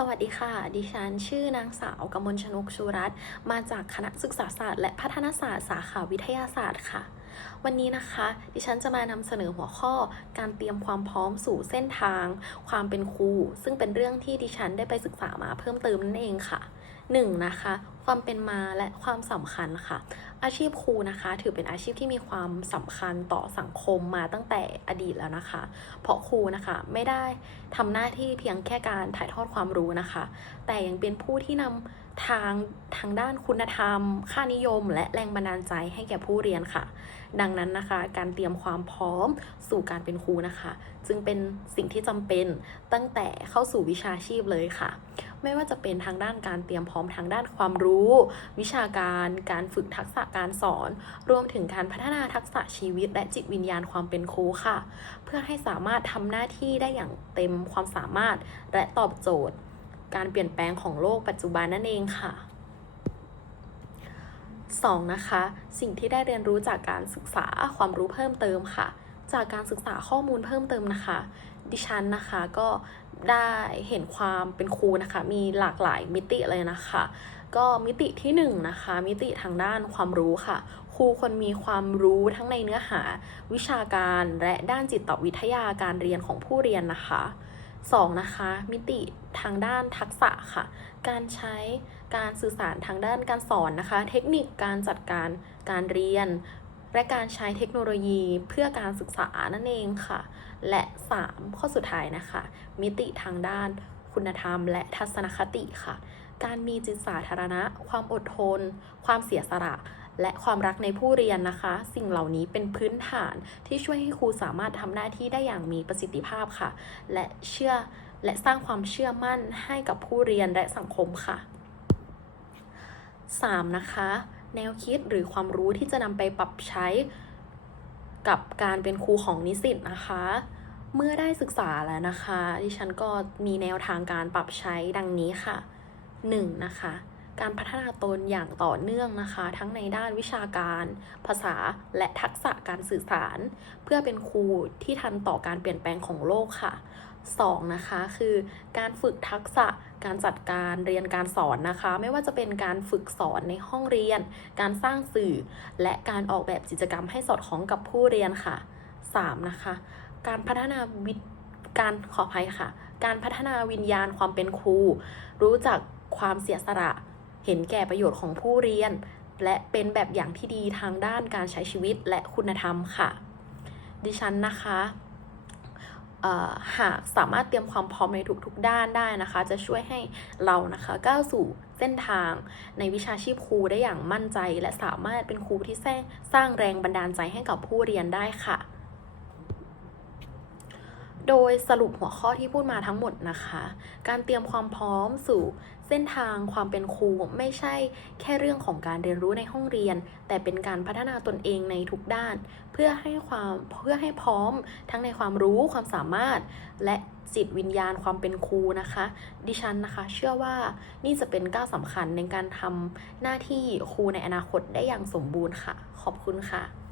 สวัสดีค่ะ ดิฉันชื่อนางสาวกมลชนกชูรัตน์มาจากคณะศึกษาศาสตร์ และพัฒนาศาสตร์สาขาวิทยาศาสตร์ค่ะ วันนี้นะคะ ดิฉันจะมานำเสนอหัวข้อการเตรียมความพร้อมสู่เส้นทาง ความเป็นครู ซึ่งเป็นเรื่องที่ดิฉันได้ไปศึกษามาเพิ่มเติมนั่นเองค่ะ 1. นะคะ ความเป็นมาและความสำคัญค่ะ อาชีพครูนะคะ ถือเป็นอาชีพที่มีความสำคัญต่อสังคมมาตั้งแต่อดีตแล้วนะคะ เพราะครูนะคะไม่ได้ทำหน้าที่เพียงแค่การถ่ายทอดความรู้นะคะ แต่ยังเป็นผู้ที่นำทางทางด้านคุณธรรม ค่านิยม และแรงบันดาลใจให้แก่ผู้เรียนค่ะ ดังนั้นนะคะ การเตรียมความพร้อมสู่การเป็นครูนะคะ จึงเป็นสิ่งที่จำเป็นตั้งแต่เข้าสู่วิชาชีพเลยค่ะ ไม่ว่าจะเป็นทางด้านการเตรียมพร้อมทางด้านความรู้วิชาการ การฝึกทักษะการสอน รวมถึงการพัฒนาทักษะชีวิต และจิตวิญญาณความเป็นครูค่ะ เพื่อให้สามารถทำหน้าที่ได้อย่างเต็มความสามารถ และตอบโจทย์ การเปลี่ยนแปลงของโลกปัจจุบันนั่นเองค่ะ 2. นะคะ สิ่งที่ได้เรียนรู้จากการศึกษาความรู้เพิ่มเติมค่ะ จากการศึกษาข้อมูลเพิ่มเติมนะคะ ดิฉันนะคะก็ได้เห็นความเป็นครูนะคะ มีหลากหลายมิติเลยนะคะ ก็มิติที่1นงนะคะ มิติทางด้านความรู้ค่ะ ครูควรมีความรู้ทั้งในเนื้อหา วิชาการและด้านจิตวิทยาการเรียนของผู้เรียนนะคะ 2. นะคะ มิติทางด้านทักษะค่ะ การใช้การสื่อสารทางด้านการสอนนะคะ เทคนิคการจัดการการเรียน และการใช้เทคโนโลยีเพื่อการศึกษานั่นเองค่ะ และ 3. ข้อสุดท้ายนะคะ มิติทางด้านคุณธรรม และทัศนคติค่ะ การมีจิตสาธารณะ ความอดทน ความเสียสละและความรักในผู้เรียนนะคะ สิ่งเหล่านี้เป็นพื้นฐานที่ช่วยให้ครูสามารถทำหน้าที่ได้อย่างมีประสิทธิภาพค่ะ และเชื่อและสร้างความเชื่อมั่นให้กับผู้เรียนและสังคมค่ะ 3. นะคะ แนวคิดหรือความรู้ที่จะนำไปปรับใช้กับการเป็นครูของนิสิตนะคะ เมื่อได้ศึกษาแล้วนะคะ ดิฉันก็มีแนวทางการปรับใช้ดังนี้ค่ะ 1. นะคะ การพัฒนาตนอย่างต่อเนื่องนะคะ ทั้งในด้านวิชาการ ภาษาและทักษะการสื่อสาร เพื่อเป็นครูที่ทันต่อการเปลี่ยนแปลงของโลกค่ะ 2. นะคะคือการฝึกทักษะการจัดการเรียนการสอนนะคะ ไม่ว่าจะเป็นการฝึกสอนในห้องเรียน การสร้างสื่อ และการออกแบบกิจกรรมให้สอดคล้องกับผู้เรียนค่ะ 3. นะคะการพัฒนาวิการขออภัยค่ะ การพัฒนาวิญญาณความเป็นครู รู้จักความเสียสละ เห็นแก่ประโยชน์ของผู้เรียน และเป็นแบบอย่างที่ดีทางด้านการใช้ชีวิตและคุณธรรมค่ะ ดิฉันนะคะหากสามารถเตรียมความพร้อมในทุกๆด้านได้นะคะ จะช่วยให้เรานะคะก้าวสู่เส้นทางในวิชาชีพครูได้อย่างมั่นใจ และสามารถเป็นครูที่สร้างแรงบันดาลใจให้กับผู้เรียนได้ค่ะ โดยสรุปหัวข้อที่พูดมาทั้งหมดนะคะ การเตรียมความพร้อมสู่เส้นทางความเป็นครูไม่ใช่แค่เรื่องของการเรียนรู้ในห้องเรียน แต่เป็นการพัฒนาตนเองในทุกด้าน เพื่อให้ความเพื่อให้พร้อมทั้งในความรู้ความสามารถ และจิตวิญญาณความเป็นครูนะคะ ดิฉันนะคะ เชื่อว่านี่จะเป็นก้าวสำคัญในการทำหน้าที่ครูในอนาคตได้อย่างสมบูรณ์ค่ะ ขอบคุณค่ะ